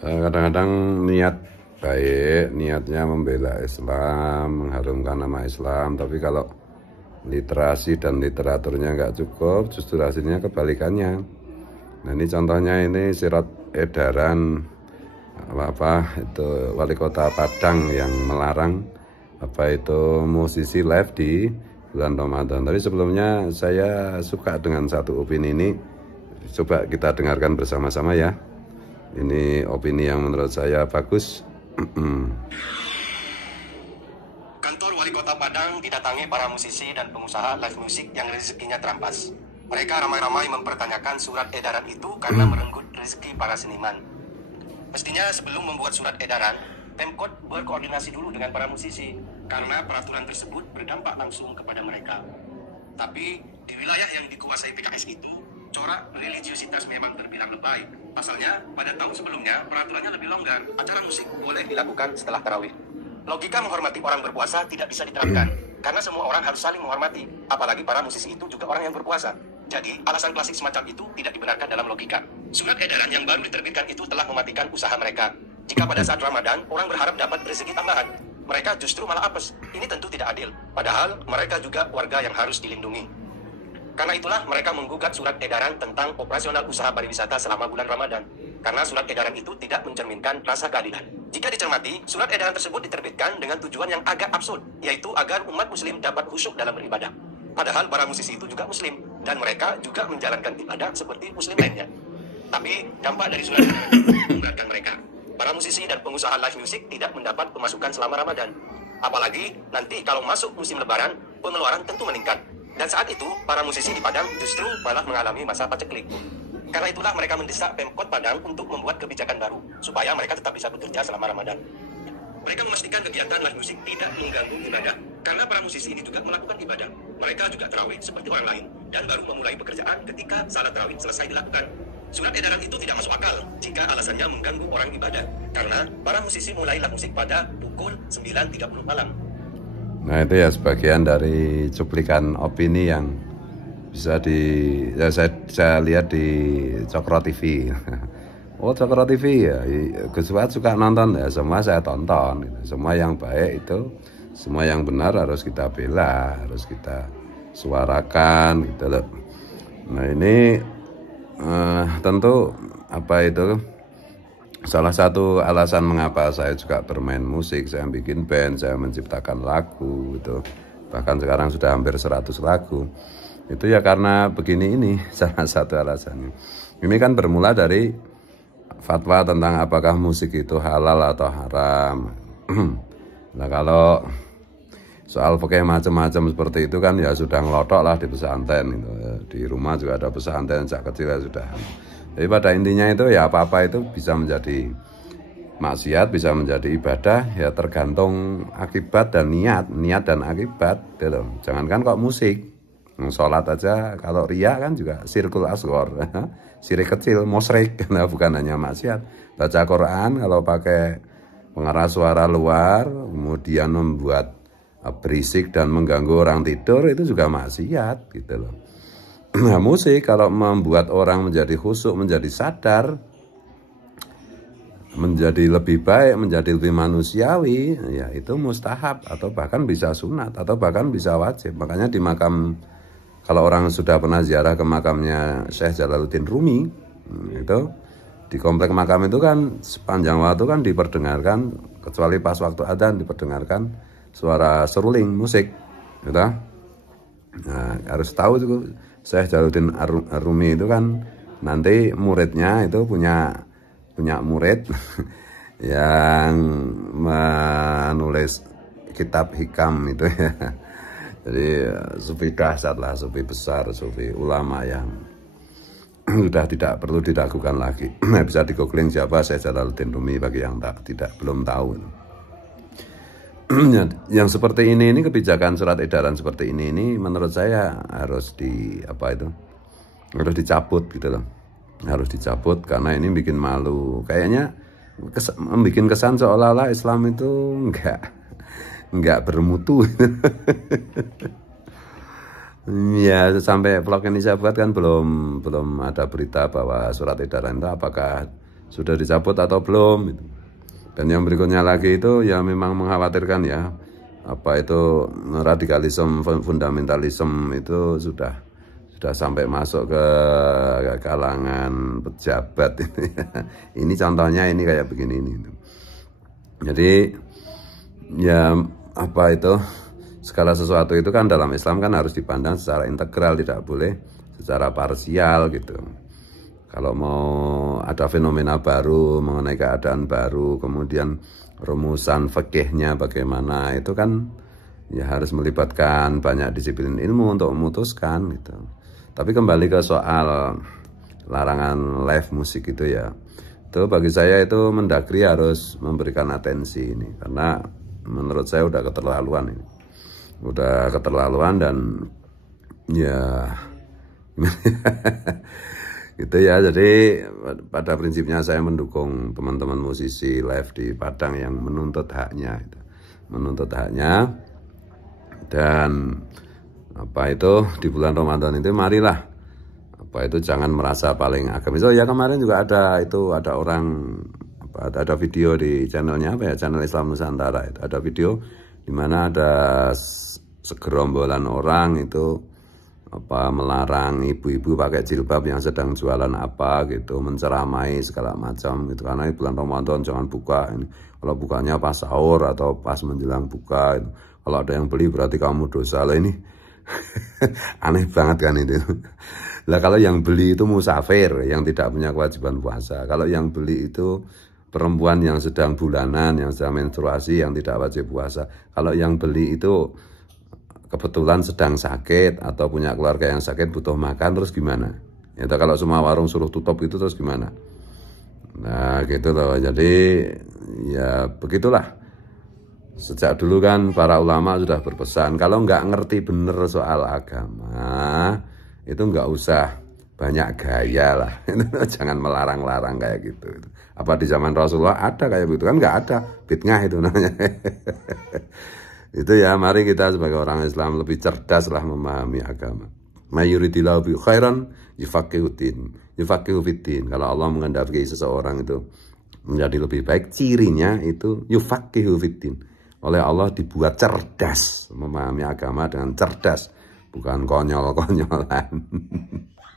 Kadang-kadang niat baik, niatnya membela Islam, mengharumkan nama Islam, tapi kalau literasi dan literaturnya nggak cukup, justru hasilnya kebalikannya. Nah ini contohnya, ini surat edaran itu wali kota Padang yang melarang musisi live di bulan Ramadan. Tapi sebelumnya saya suka dengan satu opini ini, coba kita dengarkan bersama-sama ya. Ini opini yang menurut saya bagus. Kantor Wali Kota Padang didatangi para musisi dan pengusaha live musik yang rezekinya terampas. Mereka ramai-ramai mempertanyakan surat edaran itu karena merenggut rezeki para seniman. Mestinya sebelum membuat surat edaran, Pemkot berkoordinasi dulu dengan para musisi, karena peraturan tersebut berdampak langsung kepada mereka. Tapi di wilayah yang dikuasai PKS itu, corak religiositas memang terbilang lebay. Pasalnya, pada tahun sebelumnya peraturannya lebih longgar. Acara musik boleh dilakukan setelah tarawih. Logika menghormati orang berpuasa tidak bisa diterapkan, karena semua orang harus saling menghormati, apalagi para musisi itu juga orang yang berpuasa. Jadi, alasan klasik semacam itu tidak dibenarkan dalam logika. Surat edaran yang baru diterbitkan itu telah mematikan usaha mereka. Jika pada saat Ramadan, orang berharap dapat rezeki tambahan, mereka justru malah apes. Ini tentu tidak adil, padahal mereka juga warga yang harus dilindungi. Karena itulah mereka menggugat surat edaran tentang operasional usaha pariwisata selama bulan Ramadan. Karena surat edaran itu tidak mencerminkan rasa keadilan. Jika dicermati, surat edaran tersebut diterbitkan dengan tujuan yang agak absurd, yaitu agar umat muslim dapat khusyuk dalam beribadah. Padahal para musisi itu juga muslim, dan mereka juga menjalankan ibadah seperti muslim lainnya. Tapi dampak dari surat edaran memberatkan mereka. Para musisi dan pengusaha live music tidak mendapat pemasukan selama Ramadan. Apalagi nanti kalau masuk musim lebaran, pengeluaran tentu meningkat. Dan saat itu, para musisi di Padang justru malah mengalami masa paceklik. Karena itulah mereka mendesak Pemkot Padang untuk membuat kebijakan baru, supaya mereka tetap bisa bekerja selama Ramadan. Mereka memastikan kegiatan live musik tidak mengganggu ibadah, karena para musisi ini juga melakukan ibadah. Mereka juga tarawih seperti orang lain, dan baru memulai pekerjaan ketika salat tarawih selesai dilakukan. Surat edaran itu tidak masuk akal jika alasannya mengganggu orang ibadah, karena para musisi mulai live musik pada pukul 9.30 malam. Nah itu ya sebagian dari cuplikan opini yang bisa saya lihat di Cokro TV. Oh Cokro TV ya, Gus Fuad suka nonton ya, semua saya tonton gitu. Semua yang baik itu, semua yang benar harus kita bela, harus kita suarakan gitu loh. Nah ini tentu salah satu alasan mengapa saya juga bermain musik, saya bikin band, saya menciptakan lagu itu, bahkan sekarang sudah hampir 100 lagu. Itu ya karena begini, ini salah satu alasannya. Ini kan bermula dari fatwa tentang apakah musik itu halal atau haram. Nah kalau soal pakai macam-macam seperti itu kan ya sudah ngelotok lah di pesantren gitu. Di rumah juga ada pesantren, sejak kecil ya sudah. Jadi pada intinya itu ya apa-apa itu bisa menjadi maksiat, bisa menjadi ibadah, ya tergantung akibat dan niat dan akibat gitu. Jangankan kok musik, sholat aja kalau riya kan juga sirkul asghar, sirik kecil, musyrik, nah, bukan hanya maksiat. Baca Quran kalau pakai pengeras suara luar, kemudian membuat berisik dan mengganggu orang tidur, itu juga maksiat gitu loh. Nah, musik kalau membuat orang menjadi khusyuk, menjadi sadar, menjadi lebih baik, menjadi lebih manusiawi, ya itu mustahab atau bahkan bisa sunat atau bahkan bisa wajib. Makanya di makam, kalau orang sudah pernah ziarah ke makamnya Syekh Jalaluddin Rumi, itu di komplek makam itu kan sepanjang waktu kan diperdengarkan, kecuali pas waktu adzan diperdengarkan suara seruling musik, gitu. Nah, harus tahu juga Syekh Jalaluddin Rumi itu kan nanti muridnya itu punya murid yang menulis kitab hikam itu ya. Jadi sufi dahsyat lah, sufi besar, sufi ulama yang sudah tidak perlu diragukan lagi. Bisa di googling siapa Syekh Jalaluddin Rumi bagi yang belum tahu. Yang seperti ini kebijakan surat edaran seperti ini menurut saya harus harus dicabut gitu loh, harus dicabut karena ini bikin malu, kayaknya membuat kesan seolah-olah Islam itu nggak bermutu. Ya sampai vlog ini saya buat kan belum ada berita bahwa surat edaran itu apakah sudah dicabut atau belum gitu. Dan yang berikutnya lagi itu ya memang mengkhawatirkan ya, apa itu radikalisme, fundamentalisme itu sudah sampai masuk ke kalangan pejabat ini. Ini contohnya ini kayak begini ini. Jadi ya apa itu, segala sesuatu itu kan dalam Islam kan harus dipandang secara integral, tidak boleh secara parsial gitu. Kalau mau ada fenomena baru mengenai keadaan baru, kemudian rumusan fikihnya bagaimana, itu kan ya harus melibatkan banyak disiplin ilmu untuk memutuskan gitu. Tapi kembali ke soal larangan live musik itu ya, itu bagi saya itu Mendagri harus memberikan atensi ini, karena menurut saya udah keterlaluan ini. Udah keterlaluan dan ya gitu ya. Jadi pada prinsipnya saya mendukung teman-teman musisi live di Padang yang menuntut haknya gitu. Menuntut haknya. Dan apa itu di bulan Ramadan itu marilah apa itu jangan merasa paling agamis. Oh ya, kemarin juga ada itu, ada orang apa, ada video di channelnya apa ya, channel Islam Nusantara itu, ada video di mana ada segerombolan orang itu apa melarang ibu-ibu pakai jilbab yang sedang jualan apa gitu, menceramai segala macam gitu, karena di bulan Ramadan jangan buka ini, kalau bukanya pas sahur atau pas menjelang buka itu. Kalau ada yang beli berarti kamu dosa lah ini. Aneh banget kan itu. Lah kalau yang beli itu musafir yang tidak punya kewajiban puasa, kalau yang beli itu perempuan yang sedang bulanan, yang sedang menstruasi, yang tidak wajib puasa. Kalau yang beli itu kebetulan sedang sakit atau punya keluarga yang sakit butuh makan, terus gimana? Ya kalau semua warung suruh tutup itu terus gimana? Nah gitu loh. Jadi ya begitulah. Sejak dulu kan para ulama sudah berpesan, kalau nggak ngerti bener soal agama itu nggak usah banyak gaya lah. Jangan melarang-larang kayak gitu. Apa di zaman Rasulullah ada kayak gitu? Kan nggak ada. Bid'ah itu namanya. Itu ya, mari kita sebagai orang Islam lebih cerdas lah memahami agama. Mayuridillahu bi khairan yufaqihu fiddin. Kalau Allah menghendaki seseorang itu menjadi lebih baik, cirinya itu yufaqihu fiddin. Oleh Allah dibuat cerdas, memahami agama dengan cerdas, bukan konyol-konyolan.